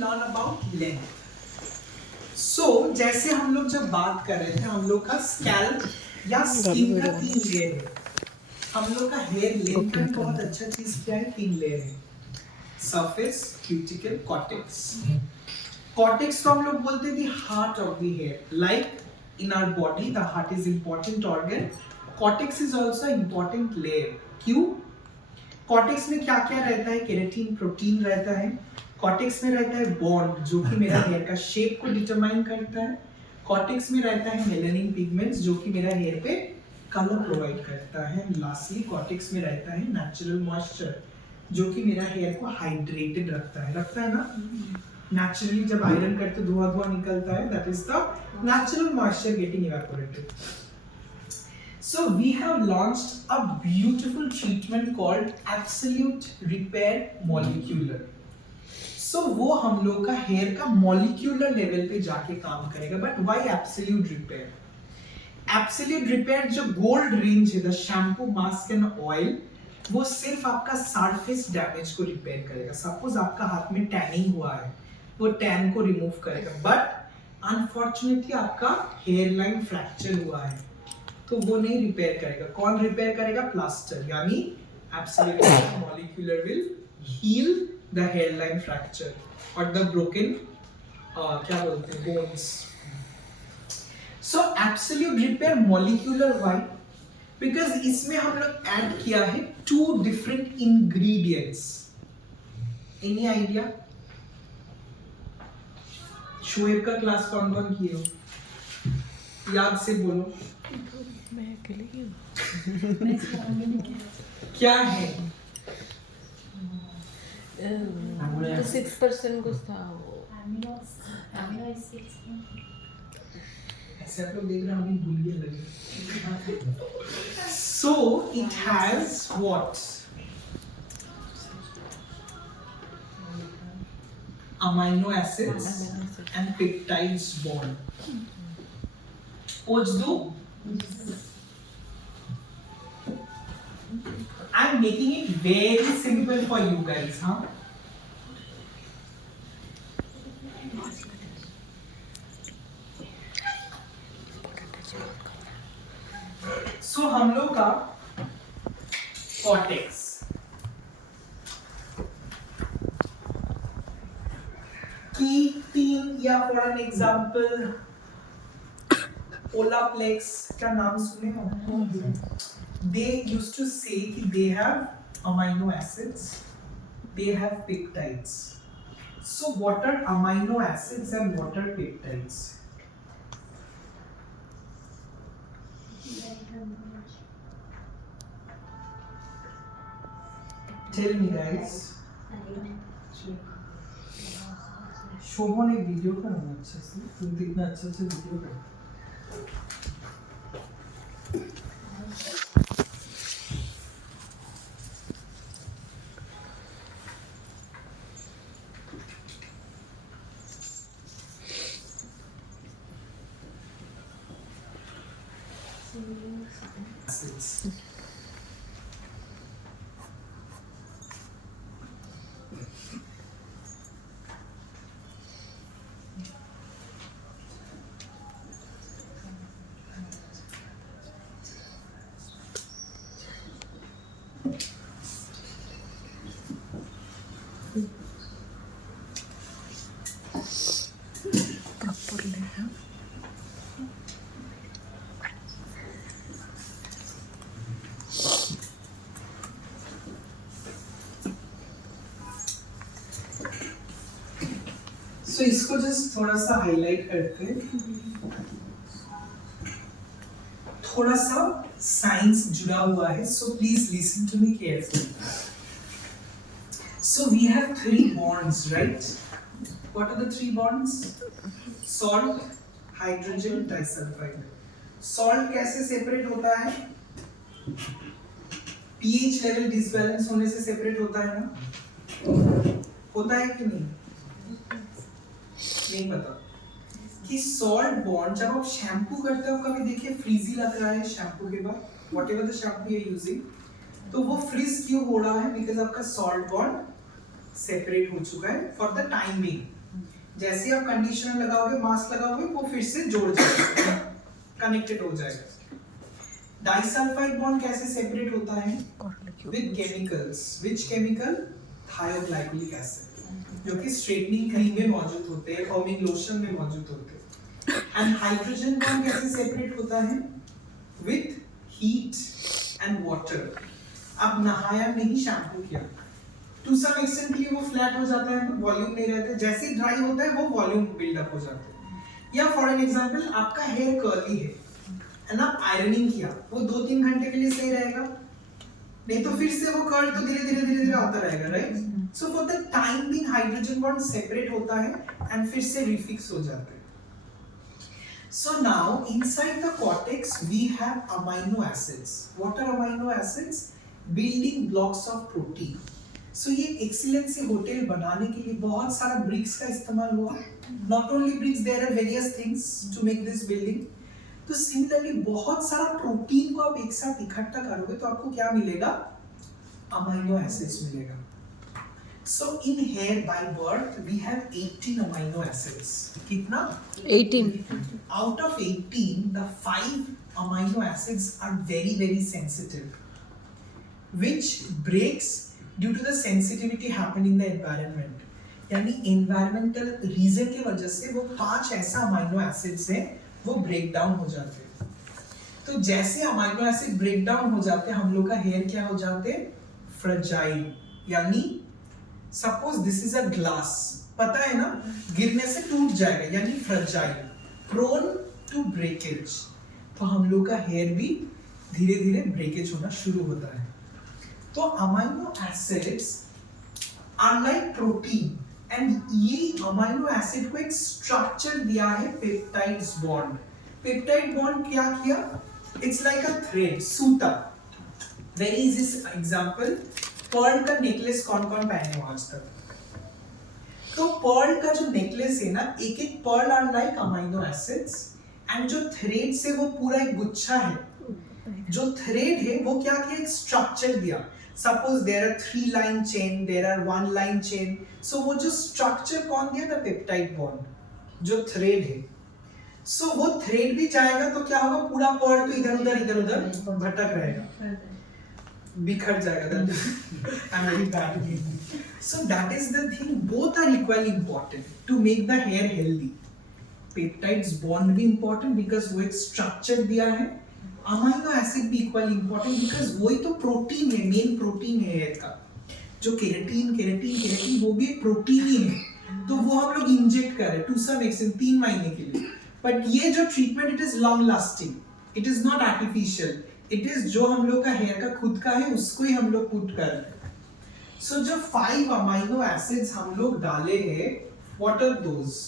Learn about length. सो जैसे हम लोग जब बात कर रहे थे, हम लोग का स्कैल्प या स्किन का 3 लेयर है। हम लोग का हेयर लेंथ का बहुत अच्छा चीज क्या है, 3 लेयर है, सरफेस, क्यूटिकल, कॉर्टेक्स। कॉर्टेक्स को हम लोग बोलते थे heart of the hair. Like in our body the heart is important organ, cortex is also important layer. क्यों? कॉर्टेक्स में क्या क्या रहता है, केराटिन, प्रोटीन रहता है। कॉर्टेक्स में रहता है बॉन्ड जो कि मेरा हेयर का शेप को डिटरमाइन करता है। कॉर्टेक्स में रहता है मेलानिन पिगमेंट्स जो कि मेरा हेयर पे कलर प्रोवाइड करता है। लास्टली कॉर्टेक्स में रहता है नेचुरल मॉइस्चर जो कि मेरा हेयर को हाइड्रेटेड रखता है ना। नेचुरली जब आयरन करते धुआं निकलता है, that is the natural moisture getting evaporated. So we have launched a beautiful treatment called Absolute Repair Molecular. So वो हम लोग का हेयर का molecular level पे जाके काम करेगा। But why Absolute Repair? Absolute Repair जो gold range है, the shampoo, mask and oil, वो सिर्फ आपका सरफेस डैमेज को रिपेयर करेगा। सपोज आपका हाथ में टैनिंग हुआ है, वो टैन को रिमूव करेगा। बट अनफॉर्चुनेटली आपका हेयर लाइन फ्रैक्चर हुआ है तो वो नहीं रिपेयर करेगा। कौन रिपेयर करेगा? प्लास्टर, यानी absolute molecular will heal the hairline fracture और द ब्रोकन क्या बोलते हैं, bones. So absolute repair molecular, why? Because इसमें हम लोग ऐड किया है 2 different ingredients. Any idea? Shoaib का क्लास कौन कौन किए हो? याद से बोलो। मैं अकेले ही हूँ। क्या है? तो 6% कुछ था वो। ऐसे आप लोग देख रहे हैं, अभी भूल गए लगे। So it has what? Amino acids and peptides bond. Ojdu? I'm making it very simple for you guys, huh? So हम लोग का कॉर्टेक्स, कीटीन या फॉर एन एग्जांपल ओलाप्लेक्स का नाम सुने हो? They used to say कि they have amino acids, they have peptides. So what are amino acids and what are peptides? Tell me guys. शोभन एक वीडियो का नाम अच्छा से, तुम तो इतना अच्छा से वीडियो कर। तो इसको जस्ट थोड़ा सा हाईलाइट करते हैं। थोड़ा सा साइंस जुड़ा हुआ है, so please listen to me carefully. So we have 3 bonds, right? What are the 3 bonds? Salt, hydrogen, disulfide. Salt कैसे सेपरेट होता है? pH लेवल डिसबैलेंस होने से सेपरेट होता है ना? होता है कि नहीं? नहीं पता कि सॉल्ट बॉन्ड जब आप शैम्पू करते हो, कभी देखिए फ्रीजी लग रहा है शैम्पू के बाद, whatever the shampoo you are using, तो वो फ्रीज क्यों हो रहा है? बिकॉज आपका सॉल्ट बॉन्ड सेपरेट हो चुका है फॉर द टाइम बीइंग। जैसे आप कंडीशनर लगाओगे, मास्क लगाओगे, वो फिर से जोड़ जाएगा, कनेक्टेड हो जाएगा। डाइसल्फाइड बॉन्ड कैसे सेपरेट होता है? With chemicals. Which chemical? थायोग्लाइकोलिक acid, जो कि स्ट्रेटनिंग क्रीम में मौजूद होते हैं, फॉर्मिंग लोशन में मौजूद होते हैं। एंड हाइड्रोजन बॉन्ड कैसे सेपरेट होता है? With heat and water. अब नहाया नहीं, शैम्पू किया, टू सम एक्सटेंट के लिए वो फ्लैट हो जाता है, वॉल्यूम नहीं रहता है। जैसे ही ड्राई होता है वो वॉल्यूम बिल्डअप हो जाता है। या फॉर एन एग्जांपल, आपका हेयर कर्ली है एंड आप आयरनिंग किया, वो 2-3 घंटे के लिए सही रहेगा, नहीं तो फिर से वो कर्ल तो धीरे धीरे आता रहेगा, right? So for the time being hydrogen bond separate होता है एंड फिर से रिफिक्स हो जाता है। So now inside the cortex we have amino acids. What are amino acids? Building blocks of protein. So ये एक्सीलेंसी होटल बनाने के लिए बहुत सारा ब्रिक्स का इस्तेमाल हुआ। Not only bricks, there are various things to make this building. तो सिमिलरली बहुत सारा प्रोटीन को आप एक साथ इकट्ठा करोगे तो आपको क्या मिलेगा? अमाइनो एसिड्स मिलेगा। So in hair by birth we have 18 amino acids. कितना? 18. Out of 18, the 5 amino acids are very sensitive, which breaks due to the sensitivity happening in the environment. यानी environmental reason की वजह से वो 5 ऐसा amino acids हैं, वो break down हो जाते हैं। तो जैसे अमाइनो एसिड ब्रेक डाउन हो जाते हैं, हम लोग का हेयर क्या हो जाते हैं? फ्रेजाइल। यानी suppose this is a glass, पता है ना, गिरने से टूट जाएगा, यानी फ्रेजाइल, प्रोन टू ब्रेकेज। तो हम लोग का हेयर भी धीरे धीरे ब्रेकेज होना शुरू होता है। तो amino acids are like protein, and ये अमाइनो एसिड को एक स्ट्रक्चर दिया है, पेप्टाइड्स बॉन्ड। पेप्टाइड बॉन्ड क्या किया? इट्स लाइक अ थ्रेड, सूता। वेरी इजी एग्जांपल, पर्ल का नेकलेस कौन कौन पहने हो आज तक? तो पर्ल का जो नेकलेस है ना, एक एक pearl are like amino acids, and जो थ्रेड से वो पूरा एक गुच्छा है, जो थ्रेड है वो क्या किया? एक स्ट्रक्चर दिया। Suppose there are 3 line chain, there are 1 line chain. So वो जो स्ट्रक्चर कौन दिया था? पेप्टाइड बॉन्ड, जो थ्रेड है। सो वो थ्रेड भी जाएगा तो क्या होगा? पूरा पर्ल तो इधर उधर भटक रहेगा, बिखर जाएगा। I'm very bad at it. So that is the thing. Both are equally important to make the hair healthy. Peptides bond भी important because वो एक structure दिया है। अमाइनो एसिड भी इक्वली इंपॉर्टेंट बिकॉज वही तो प्रोटीन है, मेन प्रोटीन है हेयर का। जो केराटिन वो भी एक प्रोटीन ही है, तो वो हम लोग इंजेक्ट कर रहे हैं टू सम एक्सटेंट 3 महीने के लिए। बट ये जो treatment, it is long lasting, it is not artificial, it is जो हम लोग का हेयर का खुद का है उसको ही हम लोग पुट कर रहे हैं। सो जो 5 अमाइनो एसिड्स हम लोग डाले हैं, what are those?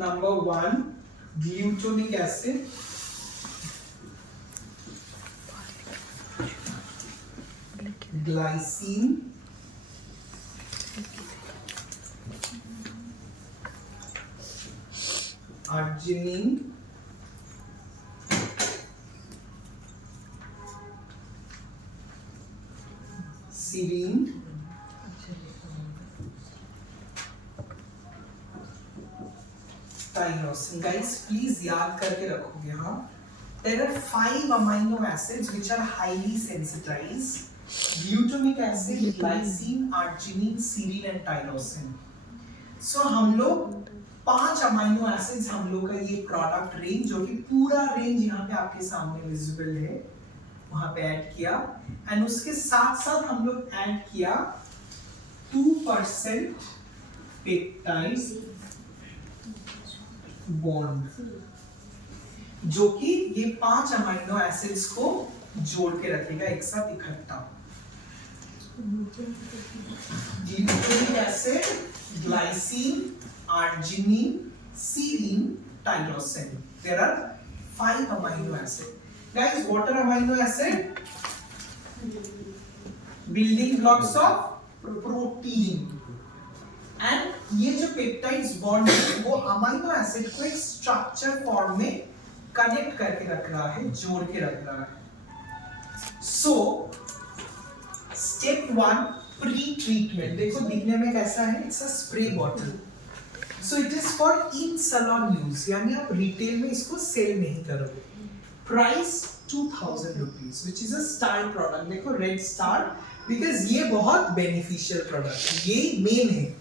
Number 1, glutamic acid. Glycine. Arginine. Serine. Tyrosine. Guys, please याद करके रखोगे। हाँ, there are 5 amino acids which are highly sensitized: glutamic acid, glycine, arginine, serine and tyrosine. So हम लोग 5 अमाइनो एसिड्स हम लोग का ये प्रोडक्ट रेंज, जो कि पूरा रेंज यहाँ पे आपके सामने विजिबल है, वहां पे ऐड किया। एंड उसके साथ साथ हम लोग ऐड किया 2% पेप्टाइड बॉन्ड, जो कि ये 5 अमाइनो एसिड्स को जोड़ के रखेगा एक साथ इकट्ठा। Glutamic acid, glycine, arginine, serine, tyrosine. There are 5 amino acids. Guys, what are amino acid? Building blocks of protein. And ये जो पेप्टाइड्स बॉन्ड है वो अमाइनो एसिड को एक स्ट्रक्चर फॉर्म में कनेक्ट करके रख रहा है, जोड़ के रख रहा है। So step 1 pre treatment. देखो दिखने में कैसा है, it's a spray bottle. So it is for in salon use, यानी आप रिटेल में इसको सेल नहीं करोगे. Price 2000 rupees, which is a star product. देखो रेड स्टार, बिकॉज ये बहुत बेनिफिशियल प्रोडक्ट, ये मेन है.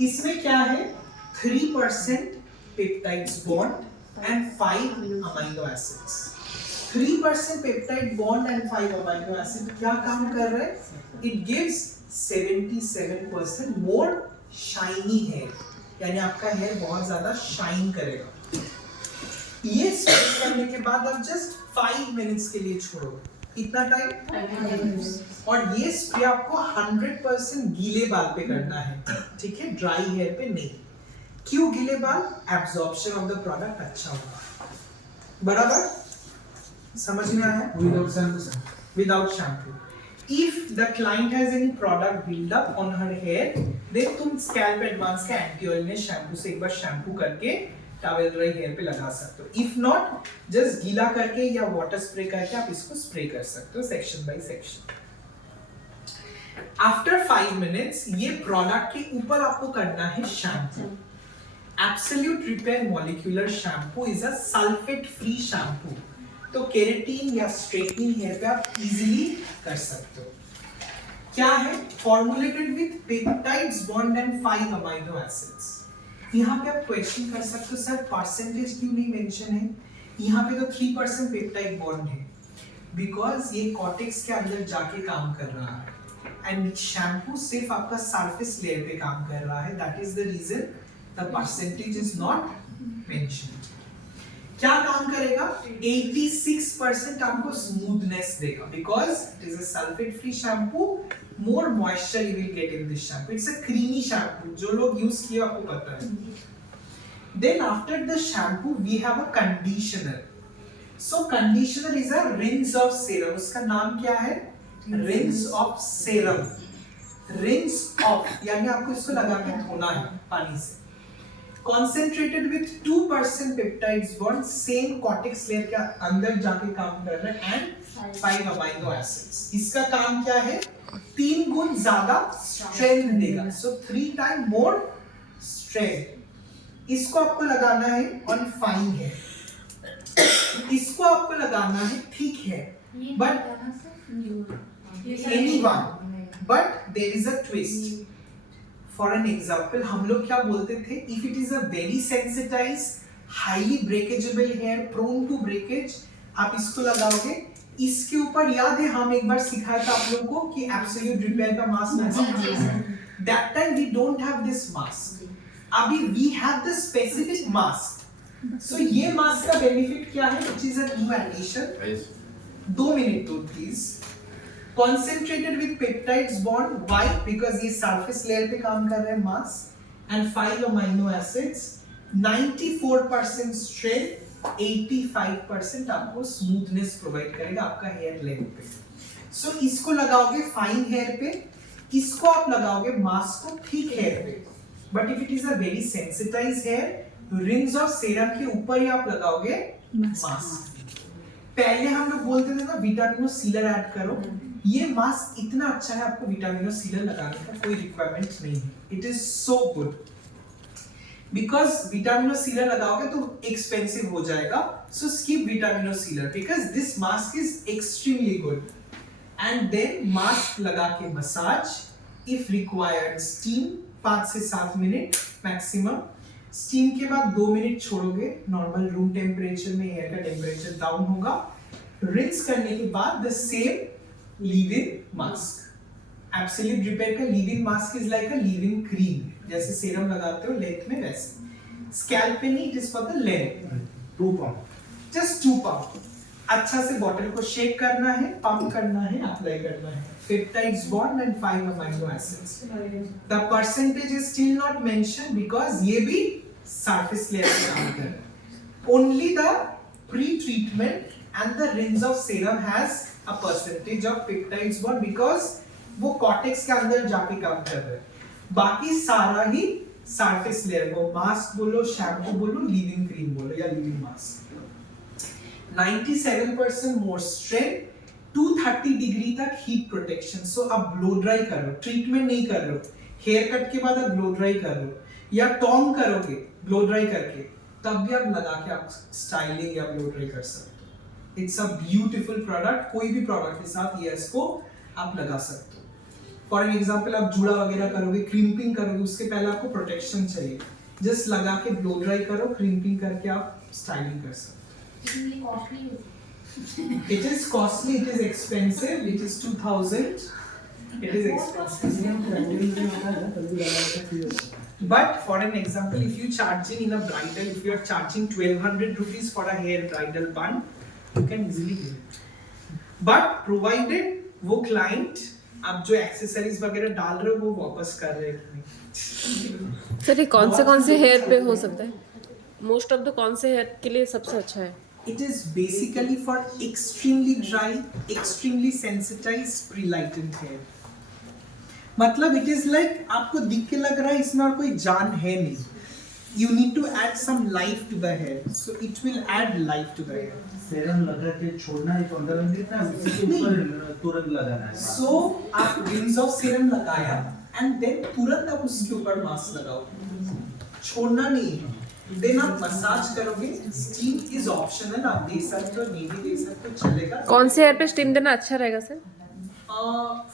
इसमें क्या है, 3% peptides bond and 5 amino acids. 3% peptide bond and 5 amino acid क्या काम कर रहे हैं? It gives 77% more shiny hair, यानी आपका हेयर बहुत ज्यादा शाइन करेगा. ये स्प्रे करने के बाद आप जस्ट 5 मिनट्स के लिए छोड़ो. कितना टाइम? 5 मिनट्स. और ये स्प्रे आपको 100% गीले बाल पे करना है, ठीक है, ड्राई हेयर पे नहीं. क्यों गीले बाल? एब्जॉर्प्शन ऑफ द प्रोडक्ट अच्छा होगा. बराबर समझ में आया? Without shampoo. If the client has any product build up on her hair, then तुम स्कैल्प एडवांस का एंटी ऑयलनेस शैम्पू से एक बार शैम्पू करके टॉवेल ड्राई हेयर पे लगा सकते हो. इफ नॉट, जस्ट गीला करके या वाटर स्प्रे करके आप इसको स्प्रे कर सकते हो section by section. After 5 minutes ये प्रोडक्ट के ऊपर आपको करना है shampoo. Absolute repair molecular shampoo is a sulphate free shampoo. तो केराटिन या स्ट्रेटनिंग हेयर पे आप इजीली कर सकते हो. क्या है? Formulated with peptides bond and 5 amino acids. यहाँ पे आप क्वेश्चन कर सकते हो, सर परसेंटेज क्यों नहीं मेंशन है? यहाँ पे तो 3% पेप्टाइड बॉन्ड है, बिकॉज ये कॉर्टेक्स के अंदर जाके काम कर रहा है एंड शैम्पू सिर्फ आपका सरफेस लेयर पे काम कर रहा है. That is the reason the percentage is not mentioned. क्या काम करेगा? 86% आपको स्मूथनेस देगा, because it is a sulphate free shampoo. More moisture you will get in this shampoo. It's a creamy shampoo, जो लोग यूज किए आपको पता है. Then after the shampoo we have a conditioner. So conditioner is a rinse off serum. उसका नाम क्या है? Rinse off serum. Rinse of यानी आपको इसको लगा के धोना है पानी से. Concentrated with 2% peptides bond, same cortex layer के अंदर जाके काम कर रहे हैं and 5 amino acids. इसका काम क्या है? 3 गुण ज्यादा strength देगा. So 3 times more strength. इसको आपको लगाना है on fine hair. इसको आपको लगाना है thick hair. But anyone. But there is a twist. For an example, हम लोग क्या बोलते थे? If it is a very sensitized, highly breakageable hair, prone to breakage, आप इसको लगाओगे. इसके ऊपर याद है हम एक बार सिखाया था आप लोगों को कि absolute repair का mask. That time we don't have this mask. अभी we have the specific mask. So ये मास्क का बेनिफिट क्या है? Which is a new addition. 2 minute दो please. Concentrated with peptides bond. Why? Because ये surface layer पे काम कर रहे हैं mask. And 5 amino acids. 94% strength, 85% आपको smoothness provide करेगा आपका hair length पे. So इसको लगाओगे fine hair पे, इसको आप लगाओगे mask को thick hair पे. But if it is a very sensitized hair, rings of serum के ऊपर ही आप लगाओगे mask. पहले हम लोग बोलते थे ना विटामिनो सीलर ऐड करो. ये मास्क इतना अच्छा है, आपको विटामिनो सीलर लगाने का कोई रिक्वायरमेंट नहीं है. It is so good. Because vitamino sealer लगाओगे तो एक्सपेंसिव हो जाएगा. So skip vitamino sealer because this mask is extremely good. And then mask लगा के मसाज, इफ रिक्वायर्ड स्टीम 5 से 7 मिनट मैक्सिमम. स्टीम के बाद 2 मिनट छोड़ोगे. नॉर्मल रूम टेम्परेचर में हेयर का टेम्परेचर डाउन होगा. रिंस करने के बाद the same leave-in mask. Absolute repair का leave-in mask is like a leave-in cream. जैसे सेरम लगाते हो लेंथ में वैसे. Scalp पे नहीं, it is for the length. 2 pump. Just 2 pump. अच्छा से बॉटल को शेक करना है, पंप करना है, अप्लाई करना है. Peptides bond and 5 amino acids. The percentage is still not mentioned because ये भी surface layer पे काम कर रहा है. Only the pre-treatment and the rinse of serum has a percentage of peptides bond because वो कॉर्टेक्स के अंदर जाके काम कर रहे हैं. बाकी सारा ही सरफेस लेयर को मास्क बोलो, शैम्पू बोलो, लीविंग क्रीम बोलो या leaving mask. 97% more strength, 230 degree तक हीट प्रोटेक्शन। सो आप ब्लो ड्राई कर रहे हो, ट्रीटमेंट नहीं कर रहे हो, हेयर कट के बाद आप ब्लो ड्राई कर रहे हो या टॉन्ग करोगे ब्लो ड्राई करके, तब भी आप लगा के आप स्टाइलिंग या ब्लो ड्राई कर सकते हो। इट्स अ ब्यूटीफुल प्रोडक्ट, कोई भी प्रोडक्ट के साथ हेयर्स को आप लगा सकते हो। फॉर एन एग्जांपल आप जूड़ा वगैरह करोगे, क्रीपिंग करोगे, उसके पहले आपको प्रोटेक्शन चाहिए, जस्ट लगा के ब्लो ड्राई करो, क्रीपिंग करके आप स्टाइलिंग कर सकते हो। It is costly, it is expensive, it is 2000, it is expensive. But for an example, if you charging in a bridal, if you are charging 1200 rupees for a hair bridal bun, you can easily get it. But provided वो client आप जो accessories वगैरह डाल रहे हो वो वापस कर रहे हैं। सर ये कौन से हेयर पे हो सकता है? मोस्ट ऑफ द कौन से हेयर के लिए सबसे अच्छा है? It is basically for extremely dry, extremely sensitized, pre-lightened hair. मतलब it is like आपको दिख के लग रहा है इसमें और कोई जान है नहीं. You need to add some life to the hair, so it will add life to the hair. Serum लगा के छोड़ना है 15 मिनट ना, उसके ऊपर तुरंत लगाना है। So आप रिंग्स ऑफ सीरम लगाया and then तुरंत आप उसके ऊपर मास्क लगाओ, छोड़ना नहीं है। देन आप मसाज करोगे, स्टीम इज ऑप्शनल, आप दे सकते हो नहीं भी दे सकते हो, चलेगा। कौन से हेयर पे स्टीम देना अच्छा रहेगा sir?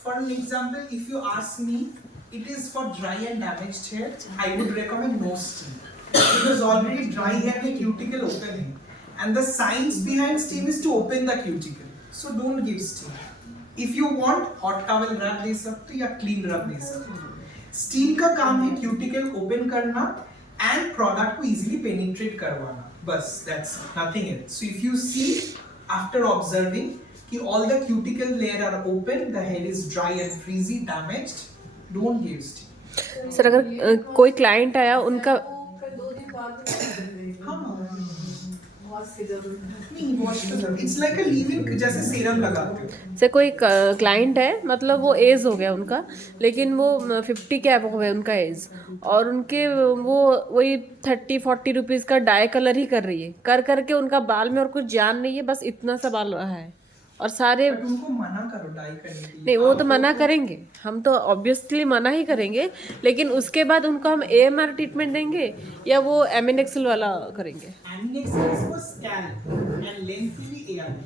For an example, if you ask me, it is for dry and damaged hair, I would recommend no steam, because already dry hair में cuticle open है, and the science behind steam is to open the cuticle, so don't give steam. If you want, hot towel wrap दे सकते हो या clean rub दे सकते हो। Steam का काम है cuticle open करना and product को easily penetrate करवाना, बस that's nothing else. So if you see after observing कि all the cuticle layer are open, the hair is dry and frizzy, damaged, don't give steam. Sir अगर कोई client आया उनका नहीं wash तो जरूर, it's like a leave-in जैसे serum लगाते हो। से कोई क्लाइंट है, मतलब वो एज हो गया उनका, लेकिन वो 50 के अब हो गए उनका एज, और उनके वो वही 30-40 रुपीज़ का डाई कलर ही कर रही है, कर करके उनका बाल में और कुछ जान नहीं है, बस इतना सा बाल रहा है और सारे। बट उनको मना करो डाई करने के लिए। नहीं वो तो मना करेंगे, हम तो ऑब्वियसली मना ही करेंगे, लेकिन उसके बाद उनको हम AMR ट्रीटमेंट देंगे या वो एमिनेक्सल वाला करेंगे? Amnexal is for scalp and length will be ARP.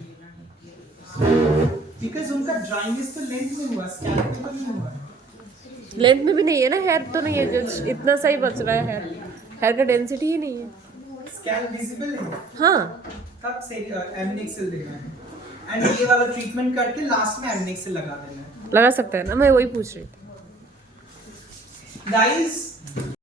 Because उनका dryness तो length में हुआ, scalp में तो नहीं हुआ। लेंथ में भी नहीं है ना, हेयर तो नहीं है, जो इतना सा ही बच रहा है, हेयर का डेंसिटी ही नहीं है। Scalp visible है, हाँ तब से Amnexal देना है, and ये वाला ट्रीटमेंट करके लास्ट में Amnexal लगा देना है। लगा सकता है ना, मैं वही पूछ रही थी। Guys,